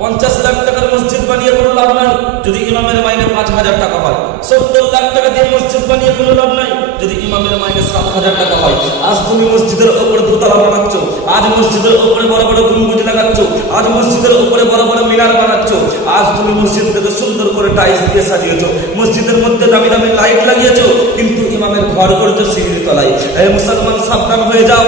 50 লাখ টাকার মসজিদ বানিয়ে কোনো লাভ নাই যদি ইমামের মাইনে 5,000 টাকা হয়। 70 লাখ টাকা দিয়ে মসজিদ বানিয়ে কোনো লাভ নাই যদি ইমামের মাইনে 7,000 টাকা হয়। আজ তুমি মসজিদের উপরে দোতলা বানাচ্ছ, আজ মসজিদের উপরে বড় বড় গম্বুজ লাগাচ্ছ, আজ মসজিদের উপরে বড় বড় মিনার বানাচ্ছ, আজ তুমি মসজিদটাকে সুন্দর করে টাইলস দিয়ে সাজিয়েছো, মসজিদের মধ্যে দামি দামি লাইট লাগিয়েছো, কিন্তু ইমামের ঘর করেছো সিঁড়ির তলায়। এই মুসলমান সাবধান হয়ে যাও।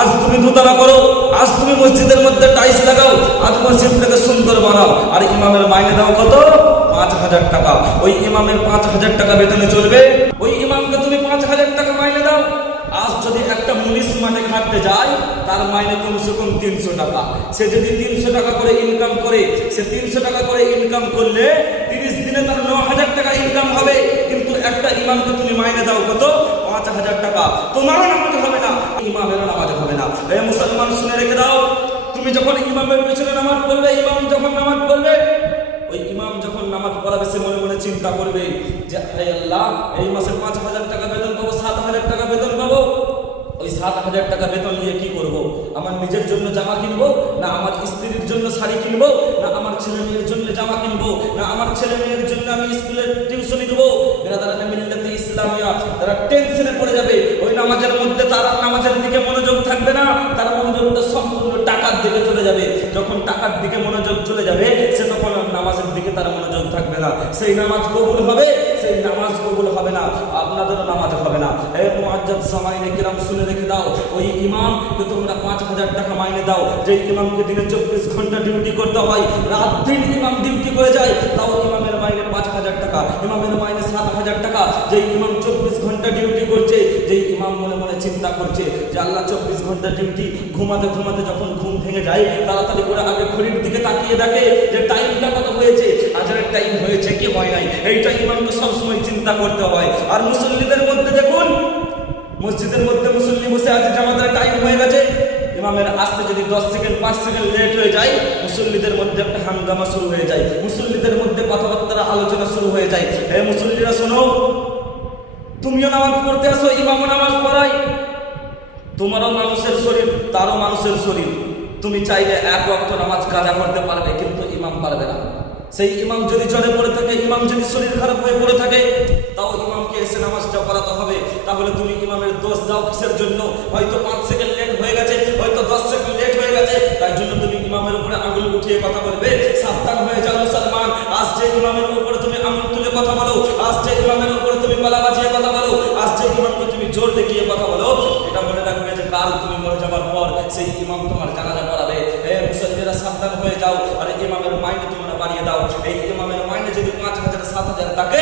আজ তুমি দোতলা করো, আজ তুমি মসজিদের মধ্যে টাইলস লাগাও, আজ মসজিদটাকে সুন্দর বানাও, আর ইমামের মাইনে দাও কত? 5,000 টাকা। ওই ইমামের 5,000 টাকা বেতনে চলবে? ওই ইমামকে তুমি 5,000 টাকা মাইনে দাও। আজ যদি একটা মুনিশ মাঠে খাটতে যায়, তার মাইনে কমসে কম 300 টাকা। সে যদি 300 টাকা করে ইনকাম করে, সে 300 টাকা করে ইনকাম করলে 30 দিনে তার 9,000 টাকা ইনকাম হবে। কিন্তু একটা ইমামকে তুমি মাইনে দাও কত? 5,000 টাকা। তোমারও নামাজ হবে না, ইমামেরও নামাজ হবে না। এই মুসলমান শুনে রেখে দাও, তুমি যখন ইমামের পেছনে নামাজ পড়বে, ইমাম যখন নামাজ পড়বে, ওই ইমাম যখন নামাজ পড়াবে সে মনে মনে চিন্তা করবে যে হে আল্লাহ, এই মাসে 5,000 টাকা বেতন পাবো, 7,000 টাকা বেতন পাবো। ওই 7,000 টাকা বেতন নিয়ে কি করব? আমার নিজের জন্য জামা কিনবো, না আমার স্ত্রীর জন্য শাড়ি কিনবো, না আমার ছেলে মেয়ের জন্য জামা কিনবো, না আমার ছেলে মেয়ের জন্য আমি স্কুলের টিউশনি দেবো? বেরাদারানে মিল্লাতে ইসলামিয়া তারা টেনশনে পড়ে যাবে। ওই নামাজের মধ্যে তারা নামাজের দিকে মনোযোগ থাকবে না, তার মনোযোগটা সম্পূর্ণ টাকার দিকে চলে যাবে। যখন টাকার দিকে মনোযোগ চলে যাবে, সে তখন নামাজের দিকে তার মনোযোগ থাকবে না। সেই নামাজ কবুল হবে, সেই নামাজ কবুল হবে না, আপনাদেরও নামাজ হবে না। এই মুআজ্জাব সামাইনে কিরাম শুনে রেখে দাও, ওই ইমামকে তোমরা 5,000 টাকা মাইনে দাও। যে ইমামকে দিনে 24 ঘন্টা ডিউটি করতে হয়, রাত দিন ইমাম ডিউটি করে যায়, তাও ইমামের মাইনে 5,000 টাকা, ইমামের মাইনে 7,000 টাকা। যে ইমাম 24 ঘন্টা ডিউটি করছে, যে ইমাম মনে মনে চিন্তা করছে যে আল্লাহ 24 ঘন্টা ডিউটি, ঘুমাতে ঘুমাতে যখন ঘুম ভেঙে যায়, তাড়াতাড়ি করে আগে ঘড়ির দিকে তাকিয়ে দেখে যে টাইমটা কত হয়েছে, আজানের টাইম হয়েছে কি হয় নাই। এইটা ইমামকে সবসময় চিন্তা করতে হয়। আর মুসল্লিদের মধ্যে দেখুন, মসজিদের মধ্যে মুসল্লি বসে আছে, জামাতের টাইম হয়ে গেছে, ইমামের আসতে যদি 10 সেকেন্ড 5 সেকেন্ড লেট হয়ে যায়, মুসল্লিদের মধ্যে একটা হাঙ্গামা শুরু হয়ে যায়, মুসল্লিদের মধ্যে কথাবার্তা আলোচনা শুরু হয়ে যায়। হে মুসল্লিরা শোনো, তুমিও নামাজ পড়তে আসো, ইমামও নামাজ পড়াই, তোমারও মানুষের শরীর, তারও মানুষের শরীর। তুমি চাইলে এক ওয়াক্ত নামাজ কাজা করতে পারবে, কিন্তু ইমাম পারবে না। সেই ইমাম যদি জ্বরে পড়ে থাকে, ইমাম যদি শরীর খারাপ হয়ে পড়ে থাকে, তাও ইমামকে এসে নামাজটা পড়াতে হবে। তাহলে তুমি ইমামের দোষ দাও কিসের জন্য? হয়তো 5 সেকেন্ড লেট হয়ে গেছে, হয়তো 10 সেকেন্ড লেট হয়ে গেছে, তাই জন্য তুমি ইমামের উপরে আঙুল উঠিয়ে কথা বলবে। সাবধান হয়ে যাও মুসলমান। আজ যে ইমামের উপরে তুমি আঙুল তুলে কথা বলো, আজ যে ইমামের উপরে তুমি গলা বাজিয়ে কথা বলো, আজ যে ইমামকে তুমি জোর দেখিয়ে কথা বলো, এটা মনে রাখবে যে কাল তুমি মরে যাবার পর সেই ইমাম তোমার জানাজা পড়াবে। হে মুসল্লিরা সাবধান হয়ে যাও, আর ইমামের মাইনে তোমরা বাড়িয়ে দাও। এই ইমামের মাইনে যদি 5,000 7,000 থাকে,